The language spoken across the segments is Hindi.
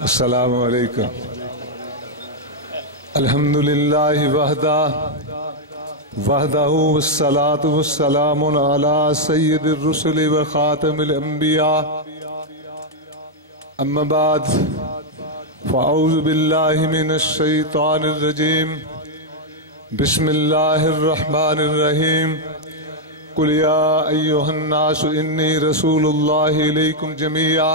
अस्सलामु अलैकुम। अल्हम्दुलिल्लाहि वहदहु वस्सलातु वस्सलामु अला सय्यिदिर रुसुलि व खातमिल अंबिया। अम्मा बाद फ़अऊज़ु बिल्लाहि मिनश शैतानिर रजीम। बिस्मिल्लाहिर रहमानिर रहीम। कुल या अय्युहन्नासु इन्नी रसूलुल्लाहि इलैकुम जमीआ।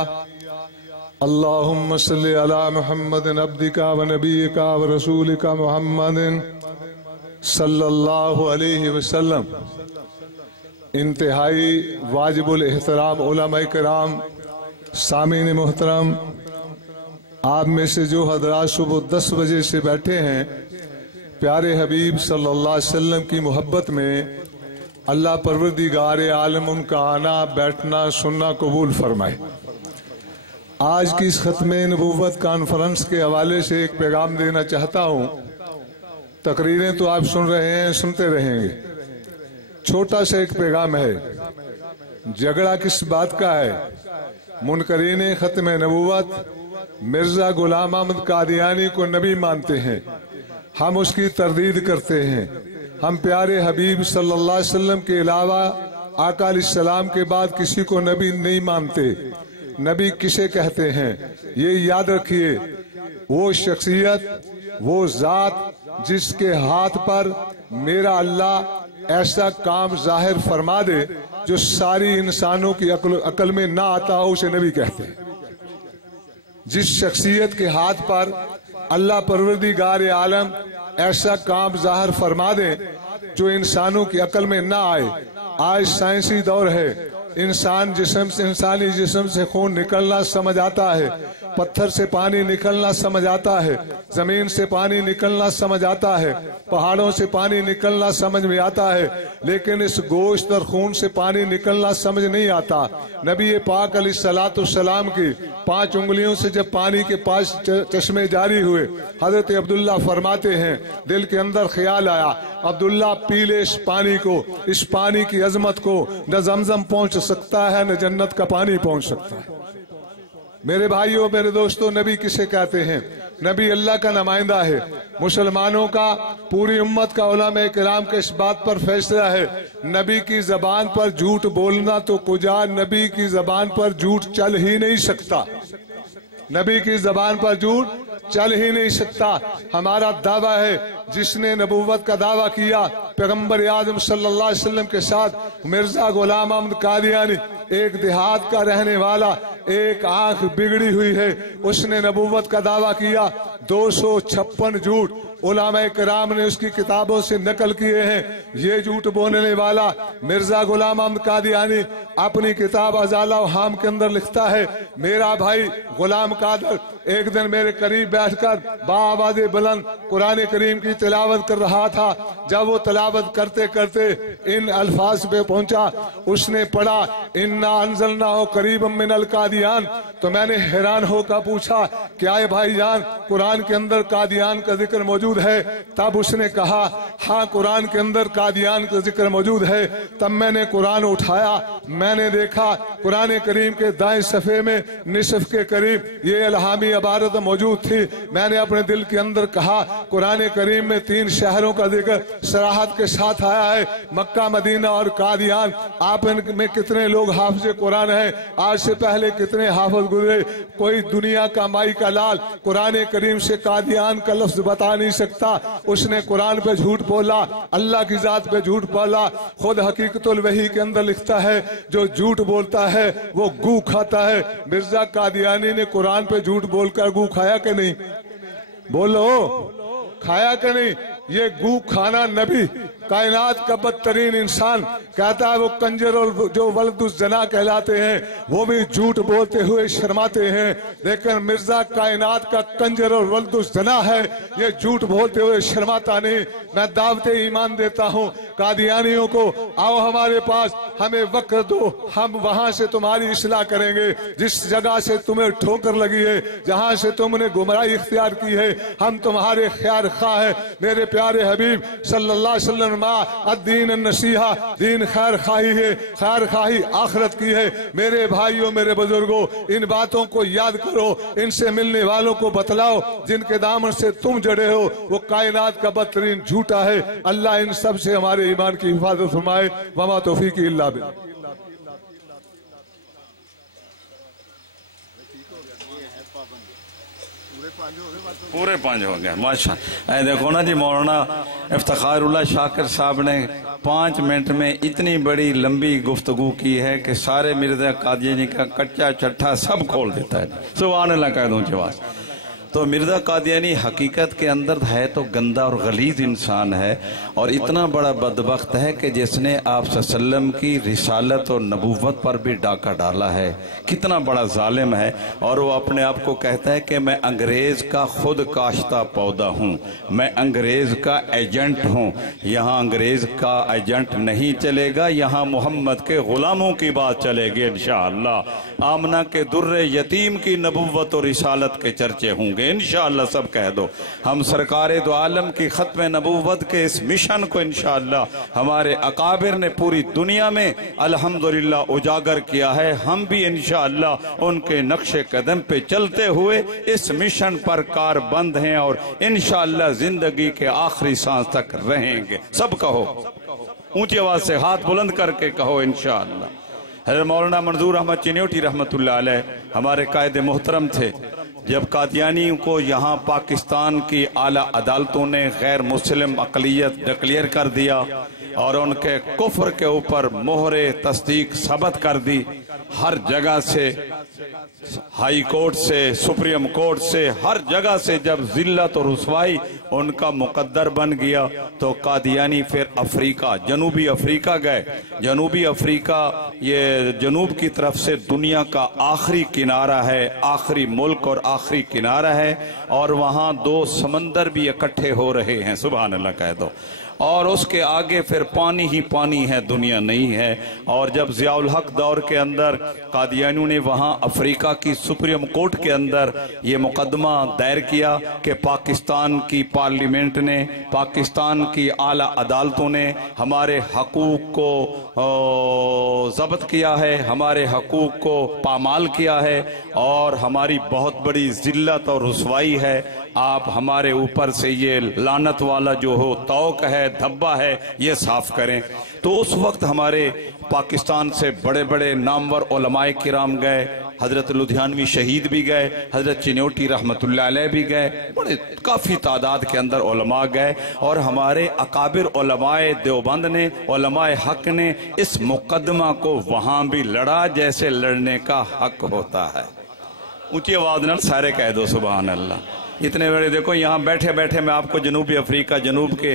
अल्लाहुम्मा सल्लि अला मुहम्मदिन अब्दिका व नबिय्यिका व रसूलिका मुहम्मदिन सल्लल्लाहु अलैहि वसल्लम। इंतहाई वाजिबुल एहतराम उलमाए किराम, सामीन मोहतरम, आप में से जो हजरात सुबह 10 बजे से बैठे हैं, प्यारे हबीब सल्लल्लाहु अलैहि वसल्लम की मोहब्बत में अल्लाह परवरदिगार आलम उनका आना, बैठना, सुनना कबूल फरमाए। आज की इस खत्मे नबूवत कॉन्फ्रेंस के हवाले से एक पैगाम देना चाहता हूँ। तकरीरें तो आप सुन रहे हैं, सुनते रहेंगे। छोटा सा एक पैगाम है। झगड़ा किस बात का है? मुनकरीन खत्मे नबूवत मिर्जा गुलाम अहमद कादियानी को नबी मानते हैं, हम उसकी तरदीद करते हैं। हम प्यारे हबीब सल्लल्लाहु अलैहि वसल्लम के अलावा आका अलैहिस्सलाम के बाद किसी को नबी नहीं मानते। नबी किसे कहते हैं ये याद रखिए, वो शख्सियत, वो जात जिसके हाथ पर मेरा अल्लाह ऐसा काम जाहिर फरमा दे जो सारी इंसानों की अकल में ना आता हो, उसे नबी कहते हैं। जिस शख्सियत के हाथ पर अल्लाह परवरदिगार आलम ऐसा काम जाहिर फरमा दे जो इंसानों की अकल में ना आए। आज साइंसी दौर है, इंसानी जिस्म से खून निकलना समझ आता है, पत्थर से पानी निकलना समझ आता है, जमीन से पानी निकलना समझ आता है, पहाड़ों से पानी निकलना समझ में आता है, लेकिन इस गोश्त और खून से पानी निकलना समझ नहीं आता। नबी पाक अलैहिस्सलाम की 5 उंगलियों से जब पानी के पास चश्मे जारी हुए, हजरत अब्दुल्ला फरमाते हैं दिल के अंदर ख्याल आया, अब्दुल्ला पी ले इस पानी को, इस पानी की अजमत को। न जमजम पहुंच सकता है, न जन्नत का पानी पहुंच सकता है। मेरे भाइयों, मेरे दोस्तों, नबी किसे कहते हैं? नबी अल्लाह का नुमाइंदा है। मुसलमानों का, पूरी उम्मत का, उलमाए किराम का इस बात पर फैसला है, नबी की जबान पर झूठ बोलना तो कुजा, नबी की जबान पर झूठ चल ही नहीं सकता। नबी की जबान पर झूठ चल ही नहीं सकता। हमारा दावा है, जिसने नबूवत का दावा किया पैगंबर आज़म सल्लल्लाहु अलैहि वसल्लम के साथ, मिर्जा गुलाम अहमद कादियानी, एक देहात का रहने वाला, एक आंख बिगड़ी हुई है, उसने नबूवत का दावा किया। 256 झूठ उलमाए किराम ने उसकी किताबों से नकल किए हैं। ये झूठ बोलने वाला मिर्जा गुलाम अहमद कादियानी अपनी किताब अजाला हाम के अंदर लिखता है, मेरा भाई गुलाम कादर एक दिन मेरे करीब बैठकर बाआवाज़े बुलंद कुरान करीम की तिलावत कर रहा था। जब वो तिलावत करते करते इन अल्फाज पे पहुंचा, उसने पढ़ा इन्ना अंज़लनाहु करीबम मिनल कादियान, तो मैंने हैरान होकर पूछा, क्या है भाईजान, कुरान के अंदर कादियान का जिक्र मौजूद है? तब उसने कहा, हाँ कुरान के अंदर कादियान का जिक्र मौजूद है। तब मैंने कुरान उठाया, मैंने देखा कुरान करीम के दाएं सफ़े में निसफ के करीब ये इल्हामी इबारत मौजूद थी। मैंने अपने दिल के अंदर कहा, कुरान करीम में 3 शहरों का जिक्र सराहत के साथ आया है, मक्का, मदीना और कादियान। आप इनमें कितने लोग हाफिज कुरान हैं? आज से पहले कितने हाफिज गुजरे? कोई दुनिया का माई का लाल कुरान करीम से कादियान का लफ्ज बता नहीं सकता। उसने कुरान पे झूठ बोला, अल्लाह की जात पे झूठ बोला। खुद हकीकतुल वही के अंदर लिखता है, जो झूठ बोलता है वो गू खाता है। मिर्जा कादियानी ने कुरान पे झूठ बोलकर गू खाया कि नहीं? बोलो, खाया कि नहीं? ये गू खाना नबी, कायनात का बदतरीन इंसान कहता है वो कंजर और जो वलदुस जना कहलाते हैं, वो भी झूठ बोलते हुए शर्माते हैं। लेकिन मिर्जा कायनात का कंजर और वलदुस जना है, ये झूठ बोलते हुए शर्माता नहीं। मैं दावते ईमान देता हूँ कादियानियों को, आओ हमारे पास, हमें वक्त दो, हम वहां से तुम्हारी इस्लाह करेंगे। जिस जगह से तुम्हें ठोकर लगी है, जहां से तुमने गुमराही इख्तियार की है, हम तुम्हारे ख्यार खा है। मेरे प्यारे हबीब सल्लल्लाहु अलैहि वसल्लम फरमा अद्दीन नसीहा, दीन खैर खाही है, खैर खाही आखिरत की है। मेरे भाइयों, मेरे बुजुर्गों, इन बातों को याद करो, इनसे मिलने वालों को बतलाओ। जिनके दामन से तुम जड़े हो वो कायनात का बदतरीन झूठा है। अल्लाह इन सब से हमारे ईमान की हिफाजत फरमाए। वमा तौफीकी इल्ला बिल्लाह। पूरे 5 हो गया माशा। देखो ना जी, मौलाना इफ्तिखारुल्लाह शाकिर साहब ने 5 मिनट में इतनी बड़ी लंबी गुफ्तगू की है कि सारे मिर्जा कादियानी का कच्चा चट्ठा सब खोल देता है। सुभान अल्लाह कह दूं जवाब। तो मिर्जा कादियानी हकीकत के अंदर है तो गंदा और गलीज इंसान है, और इतना बड़ा बदबख्त है कि जिसने आप सल्लम की रिसालत और नबूवत पर भी डाका डाला है। कितना बड़ा जालिम है। और वो अपने आप को कहता है कि मैं अंग्रेज का खुद काश्ता पौधा हूँ, मैं अंग्रेज का एजेंट हूँ। यहाँ अंग्रेज का एजेंट नहीं चलेगा, यहाँ मोहम्मद के गुलामों की बात चलेगी इंशाअल्लाह। आमना के दुर्रे यतीम की नबूवत और रिसालत के चर्चे होंगे इंशाअल्लाह। सब कह दो हम सरकारे दो आलम की खत्म नबूवत के इस मिशन को इंशाअल्लाह हमारे अकाबिर ने पूरी दुनिया में अल्हम्दुलिल्लाह उजागर किया है। हम भी इंशाअल्लाह उनके नक्शे कदम पे चलते हुए इस मिशन पर कारबंद हैं और इंशाअल्लाह जिंदगी के आखिरी सांस तक रहेंगे। सब कहो, ऊंची आवाज से हाथ बुलंद करके कहो इंशाअल्लाह। हज़रत मौलाना मंजूर अहमद चिन्योटी रहमतुल्लाह अलैह हमारे कायदे मोहतरम थे। जब कादियानी को यहाँ पाकिस्तान की आला अदालतों ने गैर मुस्लिम अक़लियत डिक्लेयर कर दिया और उनके कुफ्र के ऊपर मोहरे तस्दीक सबत कर दी, हर जगह से, हाई कोर्ट से, सुप्रीम कोर्ट से, हर जगह से जब जिल्लत और रुसवाई उनका मुकद्दर बन गया तो कादियानी फिर अफ्रीका, जनूबी अफ्रीका गए। जनूबी अफ्रीका ये जनूब की तरफ से दुनिया का आखिरी किनारा है, आखिरी मुल्क और आखिरी किनारा है, और वहाँ 2 समंदर भी इकट्ठे हो रहे हैं। सुभान अल्लाह कह दो। और उसके आगे फिर पानी ही पानी है, दुनिया नहीं है। और जब ज़ियाउल हक दौर के अंदर कादियानियों ने वहाँ अफ्रीका की सुप्रीम कोर्ट के अंदर ये मुकदमा दायर किया कि पाकिस्तान की पार्लियामेंट ने, पाकिस्तान की आला अदालतों ने हमारे हकूक को ज़ब्त किया है, हमारे हकूक को पामाल किया है और हमारी बहुत बड़ी जिल्लत और रुसवाई है। आप हमारे ऊपर से ये लानत वाला जो हो तौक है, धब्बा है, ये साफ करें। तो उस वक्त हमारे पाकिस्तान से बड़े बड़े नामवर उलमाए किराम गए, हजरत लुधियानवी शहीद भी गए, हजरत चिन्योटी रहमतुल्लाह अलैह भी गए, बड़े काफी तादाद के अंदर उलमा गए। और हमारे अकाबिर उलमाए देवबंद ने, उलमाए हक ने इस मुकदमा को वहां भी लड़ा जैसे लड़ने का हक होता है। ऊंची आवाज नाल सारे कह दो सुभान अल्लाह। इतने बड़े देखो यहाँ बैठे बैठे मैं आपको जनूबी अफ्रीका, जनूब के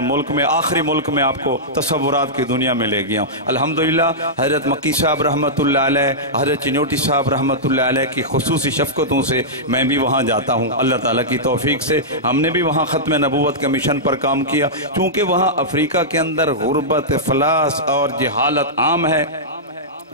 मुल्क में, आखिरी मुल्क में आपको तसव्वुरात की दुनिया में ले गया हूँ। अल्हम्दुलिल्लाह हजरत मक्की साहब रहमतुल्लाह अलैह, हजरत चिन्योटी साहब रहमतुल्लाह अलैह की खुसूसी शफ़क़तों से मैं भी वहाँ जाता हूँ। अल्लाह ताला की तौफीक से हमने भी वहाँ ख़त्म नबूवत के मिशन पर काम किया। चूँकि वहाँ अफ्रीका के अंदर गुर्बत, फलास और जहालत आम है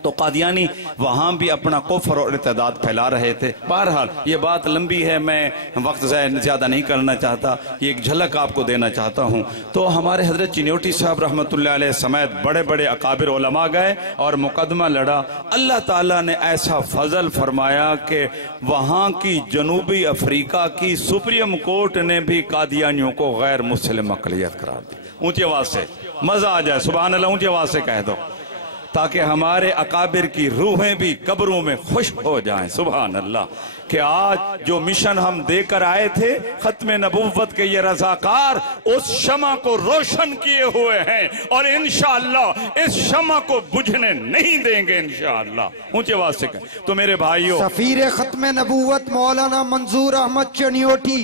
तो कादियानी वहां भी अपना कुफ्र और इत्तेदाद फैला रहे थे। बहरहाल ये बात लंबी है, मैं वक्त ज्यादा नहीं करना चाहता, ये एक झलक आपको देना चाहता हूं। तो हमारे हजरत चिन्योटी साहब रहमतुल्लाह अलैह समेत बड़े बड़े अकाबिर उलमा गए और मुकदमा लड़ा। अल्लाह ताला ने ऐसा फजल फरमाया कि वहां की जनूबी अफ्रीका की सुप्रीम कोर्ट ने भी कादियानियों को गैर मुस्लिम अक़लियत करार दी। ऊंची आवाज से मजा आ जाए सुभान अल्लाह, ऊंची आवाज से कह दो, ताकि हमारे अकाबिर की रूहें भी कब्रों में खुश हो जाएं। सुभान अल्लाह कि आज जो मिशन हम देकर आए थे, खत्म नबूवत के ये रज़ाकार उस शमा को रोशन किए हुए हैं और इंशाअल्लाह इस शमा को बुझने नहीं देंगे इंशाअल्लाह। ऊंचे आवाज से कहें तो मेरे भाइयों, सफीर खत्म नबूवत मौलाना मंजूर अहमद चिन्योटी,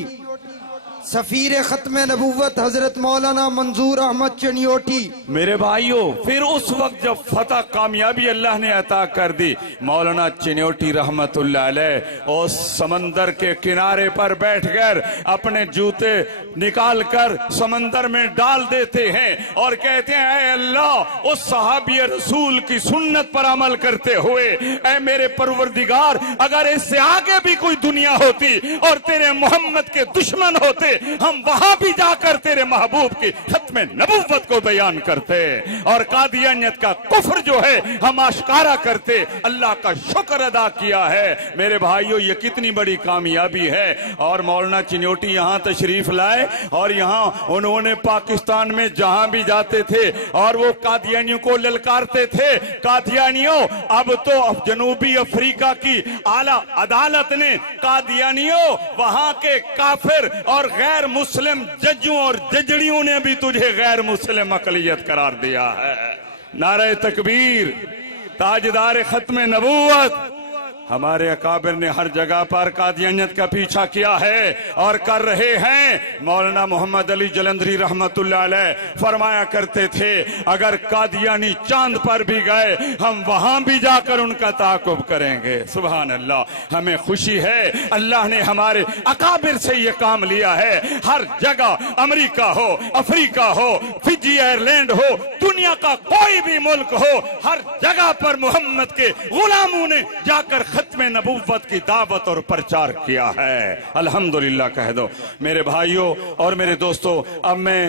सफीर खत्म नबूवत हजरत मौलाना मंजूर अहमद चिन्योटी। मेरे भाइयों, फिर उस वक्त जब फतह कामयाबी अल्लाह ने अता कर दी, मौलाना चिन्योटी रहमतुल्लाह अलैह उस समंदर के किनारे पर बैठकर अपने जूते निकाल कर समंदर में डाल देते हैं और कहते हैं ऐ अल्लाह, उस सहाबी रसूल की सुन्नत पर अमल करते हुए ऐ मेरे परवरदिगार, अगर इससे आगे भी कोई दुनिया होती और तेरे मोहम्मद के दुश्मन होते हम वहां भी जाकर तेरे महबूब की खत्म नबुव्वत को बयान करते और कादियानियत का कुफ्र जो है हम आश्कारा करते। अल्लाह का शुक्र अदा किया है मेरे भाइयों, ये कितनी बड़ी कामयाबी है। और मौलाना चिन्योटी यहाँ तशरीफ लाए और यहाँ उन्होंने पाकिस्तान में जहां भी जाते थे और वो कादियानियों को ललकारते थे। कादियानियों, अब तो जनूबी अफ्रीका की आला अदालत ने कादियानियों, वहां के काफिर और गैर मुस्लिम जजों और जजड़ियों ने भी तुझे गैर मुस्लिम अकलियत करार दिया है। नारे तकबीर, ताजदार खत्म नबूवत। हमारे अकाबिर ने हर जगह पर कादियानियत का पीछा किया है और कर रहे हैं। मौलाना मोहम्मद अली जलंधरी रहमतुल्लाह अलैह फरमाया करते थे, अगर कादियानी चांद पर भी गए हम वहां भी जाकर उनका ताकुब करेंगे। सुभान अल्लाह, हमें खुशी है अल्लाह ने हमारे अकाबिर से ये काम लिया है। हर जगह, अमेरिका हो, अफ्रीका हो, फिजी आयरलैंड हो, दुनिया का कोई भी मुल्क हो, हर जगह पर मोहम्मद के गुलामों ने जाकर खत्म नबूवत की दावत और प्रचार किया है। अल्हम्दुलिल्लाह कह दो मेरे भाइयों और मेरे दोस्तों। अब मैं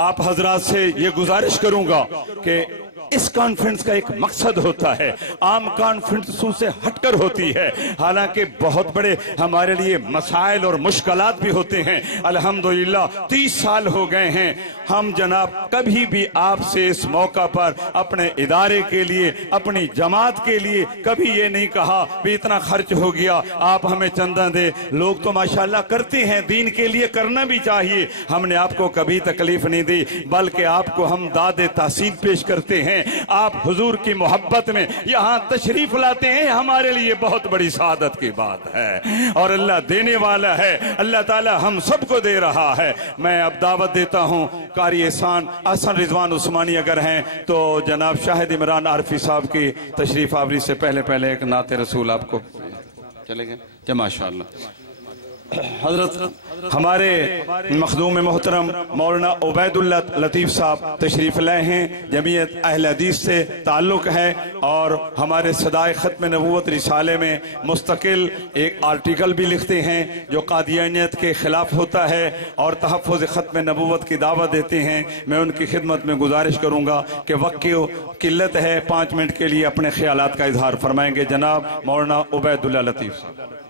आप हजरात से ये गुजारिश करूंगा कि इस कॉन्फ्रेंस का एक मकसद होता है, आम कॉन्फ्रेंसों से हटकर होती है। हालांकि बहुत बड़े हमारे लिए मसाइल और मुश्किलात भी होते हैं। अल्हम्दुलिल्लाह 30 साल हो गए हैं। हम जनाब कभी भी आपसे इस मौका पर अपने इदारे के लिए, अपनी जमात के लिए कभी ये नहीं कहा भी इतना खर्च हो गया आप हमें चंदा दे। लोग तो माशाल्लाह करते हैं, दीन के लिए करना भी चाहिए। हमने आपको कभी तकलीफ नहीं दी, बल्कि आपको हम दादे तासीब पेश करते हैं। आप हुजूर की मोहब्बत में यहाँ तशरीफ लाते हैं, हमारे लिए बहुत बड़ी सादत की बात है। और अल्लाह देने वाला है, अल्लाह ताला हम सबको दे रहा है। मैं अब दावत देता हूँ कारी एहसान अहसन रिजवान उस्मानी अगर हैं तो जनाब शाहिद इमरान आरफी साहब की तशरीफ आवरी से पहले एक नाते रसूल आपको चलेंगे। माशाअल्लाह हजरत हमारे मखदूम मोहतरम मौलाना उबैदुल्ला लतीफ साहब तशरीफ लाए हैं। जमीयत अहले हदीस से ताल्लुक है और हमारे सदाए खत्म नबूवत रिसाले में मुस्तकिल एक आर्टिकल भी लिखते हैं जो कादियानियत के खिलाफ होता है और तहफ़्फ़ुज़ खत्म नबूवत की दावत देते हैं। मैं उनकी खिदमत में गुजारिश करूंगा कि वक्त की किल्लत है, 5 मिनट के लिए अपने ख्यालात का इजहार फरमाएंगे जनाब मौलाना उबैदुल्ला लतीफ साहब।